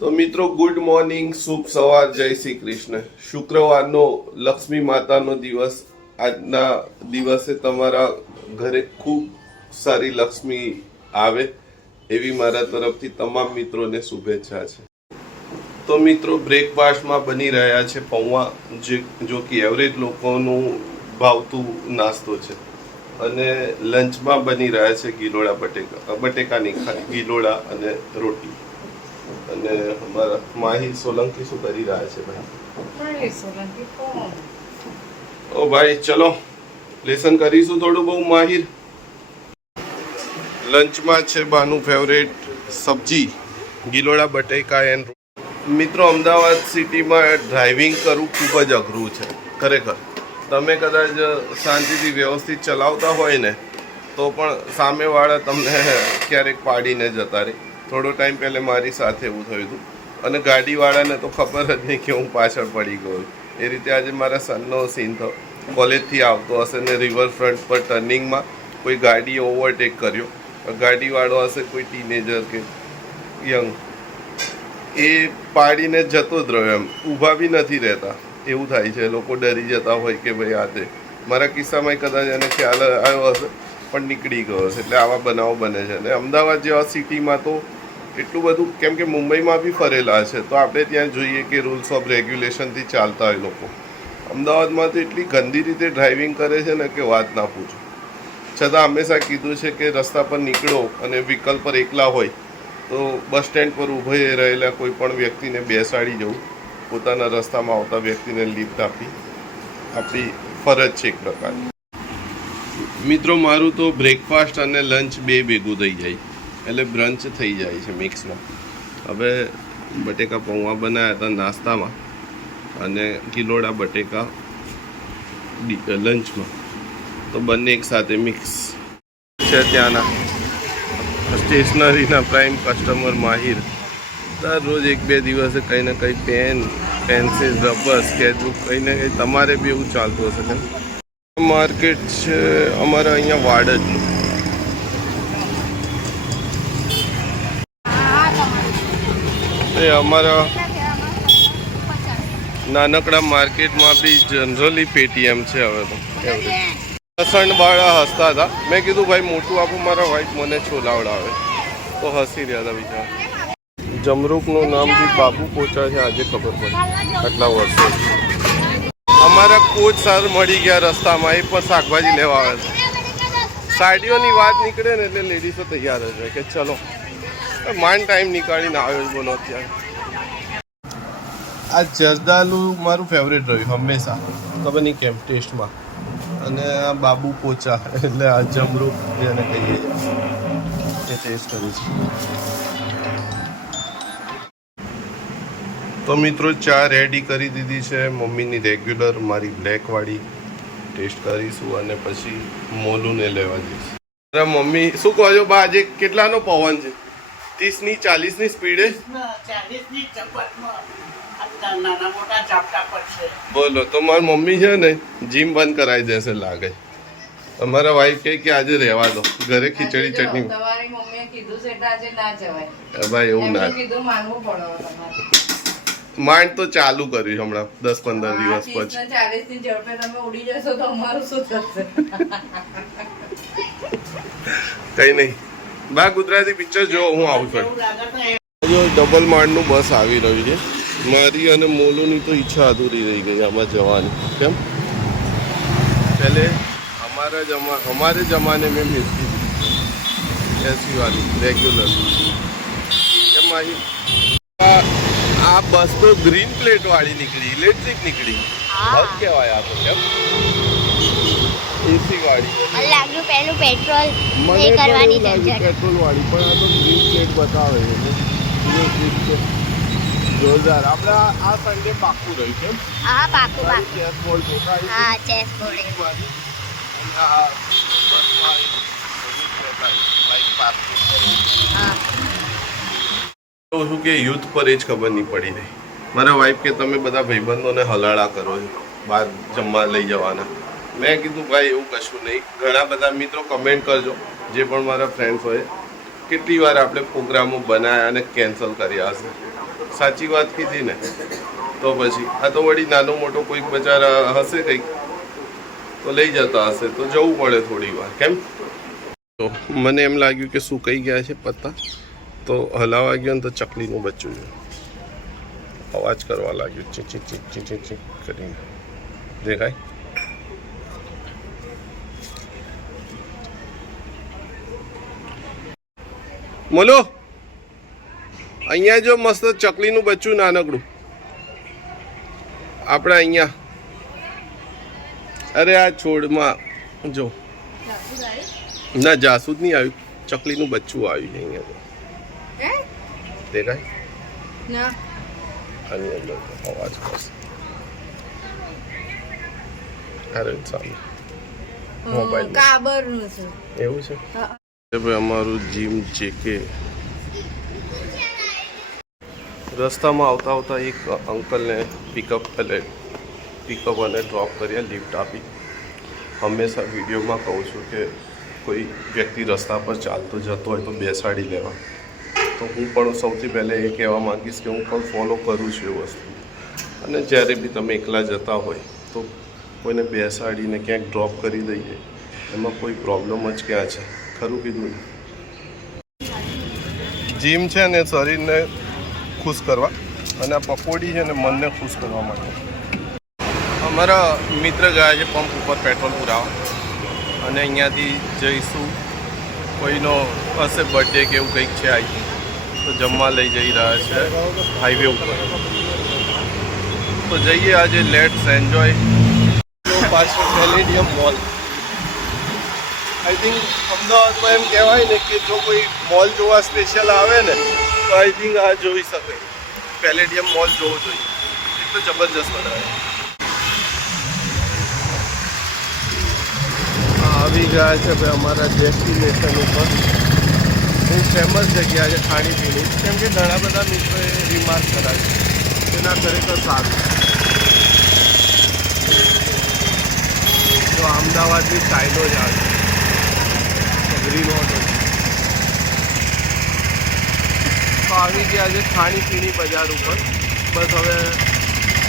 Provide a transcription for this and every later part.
તો મિત્રો good morning, શુભ સવાર, જય શ્રી કૃષ્ણ. શુક્રવારનો લક્ષ્મી માતાનો દિવસ. આજના દિવસે તમારા ઘરે ખૂબ સારી લક્ષ્મી આવે એવી મારા તરફથી તમામ મિત્રોને શુભેચ્છા છે. તો મિત્રો બ્રેકફાસ્ટમાં બની રહ્યા છે પૌવા, જો કે એવરેજ લોકોનું ભાવતું નાસ્તો છે. અને લંચમાં બની રહ્યા છે ગિલોડા બટેકાની ગિલોડા અને રોટી. અને અમારા માહી સોલંકી શું કરી રહ્યા છે ભાઈ? ઓ ભાઈ ચલો લેસન કરીશું થોડું બહુ માહિર. લંચમાં છે બાનું ફેવરેટ સબ્જી ગિલોડા બટેકા એન્ડ. મિત્રો અમદાવાદ સિટીમાં ડ્રાઇવિંગ કરવું ખૂબ જ અઘરું છે ખરેખર. તમે કદાચ શાંતિથી વ્યવસ્થિત ચલાવતા હોય ને તો પણ સામેવાળા તમને ક્યારેક પાડીને જતા રહે. થોડો ટાઈમ પહેલે મારી સાથે એવું થયું હતું અને ગાડીવાળાને તો ખબર જ નહીં કે હું પાછળ પડી ગયો. એ રીતે આજે મારા સનનો સીન થયો. કોલેજથી આવતો હશે ને રિવરફ્રન્ટ પર ટર્નિંગમાં કોઈ ગાડીએ ઓવરટેક કર્યો. ગાડીવાળો હશે કોઈ ટીનેજર કે યંગ, એ પાડીને જતો જ રહ્યો. એમ ઊભા બી નથી રહેતા. એવું થાય છે, લોકો ડરી જતા હોય કે ભાઈ આ તે. મારા કિસ્સામાં કદાચ એને ખ્યાલ આવ્યો હશે પણ નીકળી ગયો હશે. એટલે આવા બનાવો બને છે. અને અમદાવાદ જેવા સિટીમાં તો એટલું બધું, કેમ કે મુંબઈમાં બી ફરેલા છે તો આપણે ત્યાં જોઈએ કે રૂલ્સ ઓફ રેગ્યુલેશનથી ચાલતા હોય લોકો. અમદાવાદમાં તો એટલી ગંદી રીતે ડ્રાઇવિંગ કરે છે ને કે વાત ના પૂછો. છતાં હંમેશા કીધું છે કે રસ્તા પર નીકળો અને વ્હીકલ પર એકલા હોય તો બસ સ્ટેન્ડ પર ઊભે રહેલા કોઈ પણ વ્યક્તિને બેસાડી જવું, પોતાના રસ્તામાં આવતા વ્યક્તિને લિફ્ટ આપી આપણી ફરજ છે એક પ્રકારની. મિત્રો મારું તો બ્રેકફાસ્ટ અને લંચ બે ભેગું થઈ જાય એટલે બ્રંચ થઈ જાય છે મિક્સમાં. હવે બટેકા પૌવા બનાવ્યા હતા નાસ્તામાં અને ગિલોડા બટેકા લંચમાં, તો બંને એક સાથે મિક્સ છે. ત્યાંના સ્ટેશનરીના પ્રાઇમ કસ્ટમર માહિર દરરોજ એક બે દિવસે કંઈ ને કંઈ પેન, પેન્સિલ, રબર, સ્કેચબુક કંઈ ને કંઈ તમારે બી એવું ચાલતું હશે ને. માર્કેટ છે અમારા અહીંયા વાડજનું. એ અમારા નાનકડા માર્કેટમાં બી જનરલી પેટીએમ છે હવે તો. લસણવાળા હસતા હતા. મેં કીધું ભાઈ મોટું આપું, મારા વાઈફ મને છોલાવડાવે તો હસી રહ્યા હતા બિચારા. જમરૂકનું નામ બી બાબુ પોચા છે, આજે ખબર પડી આટલા વર્ષો. અમારા કોચ સર મળી ગયા રસ્તામાં, એ પણ શાકભાજી લેવા આવે છે. સાડીઓની વાત નીકળે ને એટલે લેડીઝો તૈયાર જ હોય કે ચલો. માંડ ટાઈમ નીકાળીને આવ્યો જ બોલો અત્યારે. આ જરદાલુ મારું ફેવરેટ રહ્યું હંમેશા, ખબર નહીં કેમ ટેસ્ટમાં. અને આ બાબુ પોચા એટલે આ જમરૂક જેને કહીએ એ ટેસ્ટ કર્યું છે. તો મિત્રો ચા રેડી કરી દીધી છે મમ્મીની રેગ્યુલર, મારી બ્લેકવાળી ટેસ્ટ કરીશું અને પછી મોલુને લેવા જઈશું. મારા મમ્મી શું કહો છો બા, આજે કેટલાનો પવન છે? 30ની 40ની સ્પીડે? બોલો. તો મારી મમ્મી છે ને જીમ બંધ કરાવી દેશે લાગે. અમારા વાઈફ કહે કે આજે રહેવા દો, ઘરે ખીચડી ચટણી. તમારી મમ્મીએ કીધું છે એટલે આજે ના જવાય ભાઈ એવું ના કીધું, માનવું પડે તમારે. માંડ તો ચાલુ કર્યું હમણાં 10-15 દિવસ પછી. 40ની ઝડપે તમે ઉડી જશો તો અમારું શું થશે? કઈ નહીં બા, ગુજરાતી પિક્ચર જો હું આવું છું. જો ડબલ માળનું બસ આવી રહ્યું છે. મારી અને મોલુની તો ઈચ્છા અધૂરી રહી ગઈ આમાં જવાની. કેમ? પહેલે અમારે જમાને મેં મિલતી હતી એસી વાળી રેગ્યુલર. કેમ આવી આ બસ તો ગ્રીન પ્લેટ વાળી નીકળી, ઇલેક્ટ્રિક નીકળી. બસ કહેવાય આ તો. કેમ એસી વાળી લાગ્યું પેલું પેટ્રોલ મને કરવાની પેટ્રોલ વાળી, પણ આ તો ગ્રીન પ્લેટ બતાવે ઇલેક્ટ્રિક છે. જોરદાર. આપણે આ સન્ડે પાક્કું રહ્યું. કેમ? હા પાકું પાકું. ચેસ બોર્ડ જોતા. હા ચેસ બોર્ડ. આ બસમાં બાઈક પાર્કિંગ. હા શું કે યુથ પર એ જ ખબર નહીં પડી રહી. મારા વાઈફ કે તમે બધા ભાઈબંધોને હલાળા કરો છો બહાર જમવા લઈ જવાના. મેં કીધું ભાઈ એવું કશું નહીં. ઘણા બધા મિત્રો કમેન્ટ કરજો, જે પણ મારા ફ્રેન્ડ્સ હોય, કેટલી વાર આપણે પ્રોગ્રામો બનાવ્યા અને કેન્સલ કર્યા હશે. સાચી વાત કીધી ને. તો પછી આ તો વળી નાનો મોટો કોઈક બચારા હશે કંઈક તો લઈ જતા હશે તો જવું પડે થોડી વાર. કેમ? તો મને એમ લાગ્યું કે સુકાઈ ગયા છે પત્તા, તો હલાવા ગયો ને તો ચકલીનું બચ્ચું અવાજ કરવા લાગ્યું, ચીક ચીક ચીક ચીક ચીક ચીક કરીને. દેખાય? બોલો, અહીંયા જો મસ્ત ચકલીનું બચ્ચું નાનકડું આપણે અહીંયા. અરે આ છોડમાં જો ના જાસૂદ નહીં આવ્યું, ચકલીનું બચ્ચું આવ્યું છે અહીંયા. તો દેખાય? ના આની અંદર અવાજ કરશે. અરે સામે મોબાઈલ કાબરનું છે. એવું છે ભાઈ. અમારું જીમ છે કે રસ્તામાં આવતા આવતા એક અંકલને પિકઅપ અને ડ્રોપ કર્યા, લિફ્ટ આપી. હંમેશા વિડીયોમાં કહું છું કે કોઈ વ્યક્તિ રસ્તા પર ચાલતો જતો હોય તો બેસાડી લેવા. તો હું પણ સૌથી પહેલાં એ કહેવા માગીશ કે હું પણ ફોલો કરું છું એ વસ્તુ. અને જ્યારે બી તમે એકલા જતા હોય તો કોઈને બેસાડીને ક્યાંક ડ્રોપ કરી દઈએ એમાં કોઈ પ્રોબ્લેમ જ ક્યાં છે? ખરું કીધું ને. જીમ છે ને શરીરને ખુશ કરવા અને આ પકોડી છે ને મનને ખુશ કરવા માટે. અમારા મિત્ર ગયા છે પંપ ઉપર પેટ્રોલ પુરાવા અને અહીંયાથી જઈશું. કોઈનો હશે બર્થડે કે એવું કંઈક છે આઈ તો જમવા લઈ જઈ રહ્યા છે હાઈવે ઉપર. તો જઈએ આજે. Let's enjoy. પાછળ પેલેડિયમ મોલ. આઈ થિંક અમદાવાદમાં એમ કહેવાય ને કે જો કોઈ મોલ જોવા સ્પેશિયલ આવે ને તો આઈ થિંક આ જોઈ શકે. પેલેડિયમ મોલ જોવો જોઈએ. એક તો જબરજસ્ત બનાવે. આવી ગયા છે ભાઈ અમારા ડેસ્ટિનેશન ઉપર. બહુ ફેમસ જગ્યા છે ખાણીપીણી, કેમ કે ઘણા બધા મિત્રોએ રિમાર્ક કરાવી તેના ખરેખર સારું. તો અમદાવાદની સ્ટાઇલો જ આવે ગ્રીન હોટલ. તો આવી ગયા છે ખાણીપીણી બજાર ઉપર. બસ હવે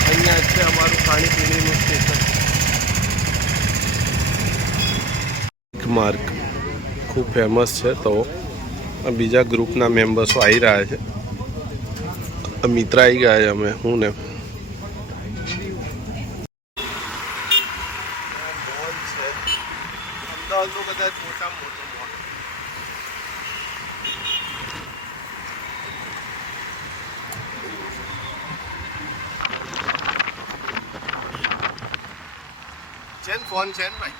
અહીંયા જ છે અમારું ખાણીપીણીનું સ્ટેશન. માર્ક ખૂબ ફેમસ છે. તો બીજા ગ્રુપના મેમ્બર્સો આવી રહ્યા છે. મિત્ર આવી ગયા છે અમે, હું ને. અમદાવાદનો કદાચ મોટા મોટો મોલ. ચેન ફોન છે ને ભાઈ.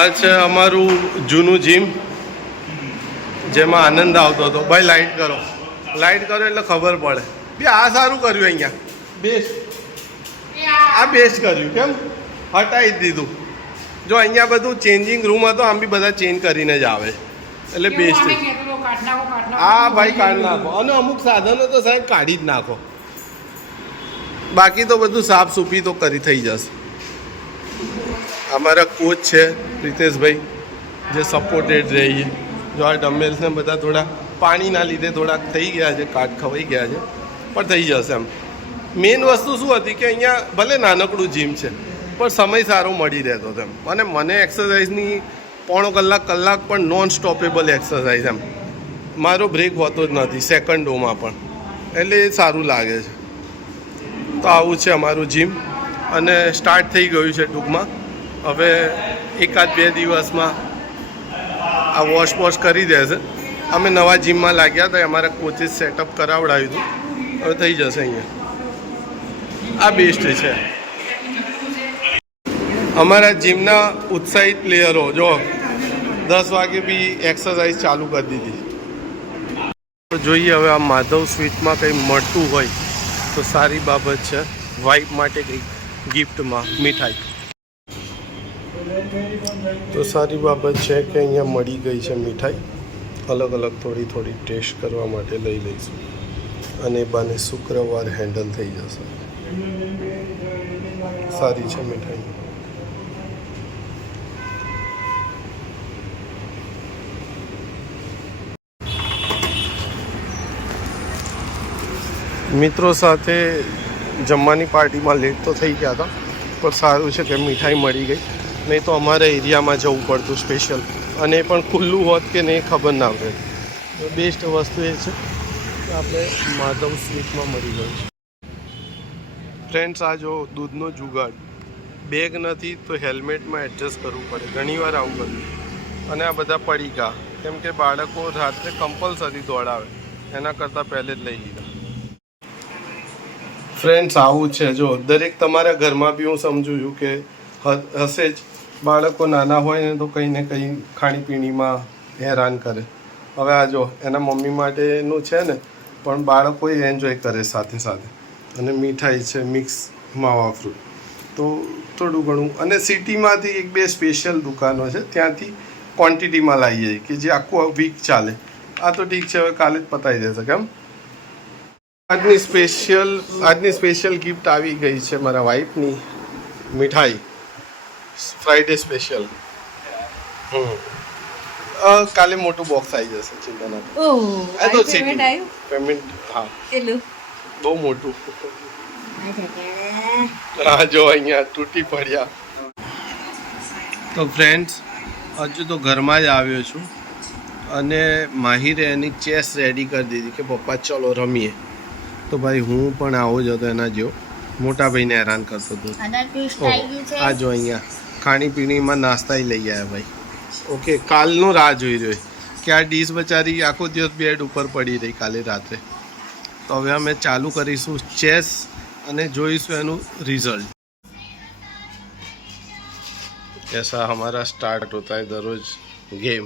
આ છે અમારું જૂનું જીમ જેમાં આનંદ આવતો હતો. ભાઈ લાઇટ કરો, લાઇટ કરો એટલે ખબર પડે. બી આ સારું કર્યું અહીંયા. બેસ્ટ. આ બેસ્ટ કર્યું. કેમ? હટાવી દીધું. જો અહીંયા બધું ચેન્જિંગ રૂમ હતો, આમ બી બધા ચેન્જ કરીને જ આવે એટલે બેસ્ટ. હા ભાઈ કાઢી નાખો. અને અમુક સાધનો તો સાહેબ કાઢી જ નાખો. બાકી તો બધું સાફ સૂફી તો થઈ જશે. અમારા કોચ છે રિતેશભાઈ, જે સપોર્ટેડ રહીએ. જો આ ડમ્બેલ્સને બધા થોડા પાણીના લીધે થોડાક થઈ ગયા છે, કાટ ખવાઈ ગયા છે, પણ થઈ જશે એમ. મેઇન વસ્તુ શું હતી કે અહીંયા ભલે નાનકડું જીમ છે પણ સમય સારો મળી રહેતો હતો એમ. અને મને એક્સરસાઇઝની પોણો કલાક પણ નોન સ્ટોપેબલ એક્સરસાઇઝ એમ. મારો બ્રેક હોતો જ નથી સેકન્ડોમાં પણ, એટલે એ સારું લાગે છે. તો આવું છે અમારું જીમ અને સ્ટાર્ટ થઈ ગયું છે ટૂંકમાં. હવે 1-2 દિવસમાં આ વોશ કરી દેશે. અમે નવા જીમમાં લાગ્યા હતા, અમારા કોચે સેટઅપ કરાવડાવ્યું હતું. હવે થઈ જશે અહીંયા. આ બેસ્ટ છે. અમારા જીમના ઉત્સાહિત પ્લેયરો જો 10 વાગે બી એક્સરસાઇઝ ચાલુ કરી દીધી. તો જોઈએ હવે આ માધવ સ્વીટમાં કંઈ મળતું હોય તો સારી બાબત છે. વાઇફ માટે કંઈક ગિફ્ટમાં મીઠાઈ તો સારી બાબત છે કે અહીંયા મળી ગઈ છે મીઠાઈ. અલગ અલગ થોડી ટેસ્ટ કરવા માટે લઈ લઈશું અને બાને શુક્રવાર હેન્ડલ થઈ જશે. સારી છે મીઠાઈ. મિત્રો સાથે જમવાની પાર્ટીમાં લેટ તો થઈ ગયા હતા, પણ સારું છે કે મીઠાઈ મળી ગઈ, નહીં તો અમારા એરિયામાં જવું પડતું સ્પેશિયલ, અને એ પણ ખુલ્લું હોત કે નહીં ખબર ના પડે. બેસ્ટ વસ્તુ એ છે કે આપણે માધવ સ્વીટમાં મળી ગયું. ફ્રેન્ડ્સ, આ જો દૂધનો જુગાડ, બેગ નથી તો હેલ્મેટમાં એડજસ્ટ કરવું પડે, ઘણીવાર આવું કર્યું. અને આ બધા પડીકા, કેમ કે બાળકો રાત્રે કમ્પલસરી દોડાવે, એના કરતાં પહેલે જ લઈ લીધા. ફ્રેન્ડ્સ, આવું છે જો દરેક તમારા ઘરમાં બી હું સમજુ છું કે હશે જ. બાળકો નાના હોય ને તો કંઈ ને કંઈ ખાણીપીણીમાં હેરાન કરે. હવે આ જો એના મમ્મી માટેનું છે ને, પણ બાળકો એન્જોય કરે સાથે સાથે. અને મીઠાઈ છે, મિક્સ માવા ફ્રૂટ, તો થોડું ઘણું. અને સિટીમાંથી એક બે સ્પેશિયલ દુકાનો છે, ત્યાંથી ક્વોન્ટિટીમાં લાવીએ કે જે આખું વીક ચાલે. આ તો ઠીક છે, હવે કાલે જ પતાવી દેશે. કેમ આજની સ્પેશિયલ ગિફ્ટ આવી ગઈ છે મારા વાઈફની, મીઠાઈ ફ્રાઈડે સ્પેશિયલ. કાલે મોટું બોક્સ આવી જશે, ચિંતા ના કરો. ઓહ, આ તો પેમેન્ટ આવ્યું? પેમેન્ટ હા, કેટલું? બહુ મોટું. હા જો અહીંયા તૂટી પડ્યા. તો ફ્રેન્ડ્સ, હજુ તો ઘરમાં જ આવ્યો છું, અને માહિરે એની ચેસ રેડી કરી દીધી કે પપ્પા ચલો રમીએ. તો ભાઈ હું પણ આવો જ હતો એના જેવો, મોટા ભાઈને હેરાન કરતો હતો. આ જો અહીંયા ખાણીપીણીમાં નાસ્તા લઈ આવ્યા ભાઈ. ઓકે, કાલનો રાહ જોઈ રહ્યો કે આ ડીશ બચારી આખો દિવસ બેડ ઉપર પડી રહી કાલે રાત્રે. તો હવે અમે ચાલુ કરીશું ચેસ અને જોઈશું એનું રિઝલ્ટ. ऐसा हमारा स्टार्ट होता है दररोज गेम.